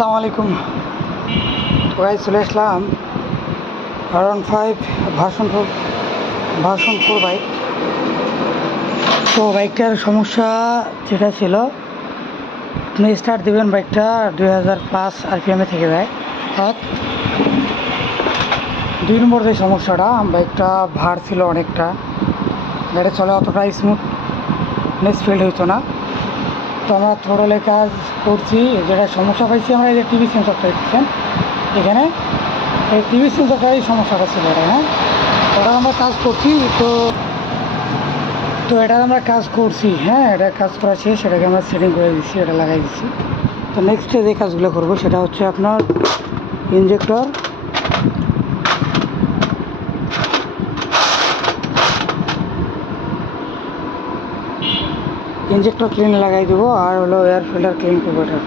আসসালামু আলাইকুম। তো গাইস চলে আসলাম R15 ভার্সন 4 বাইক। তো বাইকটার সমস্যা যেটা ছিল, আপনি স্টার্ট দেবেন বাইকটা 2000+ RPM থেকে যায়। এক 2 নম্বর যে সমস্যাটা, বাইকটা ভার ছিল অনেকটা, গাড়ি চলে অতটা স্মুথনেস ফিল হইতো না। তো আমরা থ্রোটলে কাজ করছি, যেটা সমস্যা পাইছি আমরা, এই যে টিভি সেন্সরটা দেখছেন এখানে, এই টিভি সেন্সরটাই সমস্যাটা ছিল এটা। হ্যাঁ, ওটা আমরা কাজ করছি। তো এটা আমরা কাজ করছি, হ্যাঁ, এটা কাজ করা শেষ, সেটাকে আমরা সেটিং করে দিচ্ছি, এটা লাগাই দিচ্ছি। তো নেক্সটে যে কাজগুলো করবো সেটা হচ্ছে আপনার ইঞ্জেক্টর ক্লিন লাগাই দেবো, আর হলো এয়ার ফিল্টার ক্লিন করবো এটা।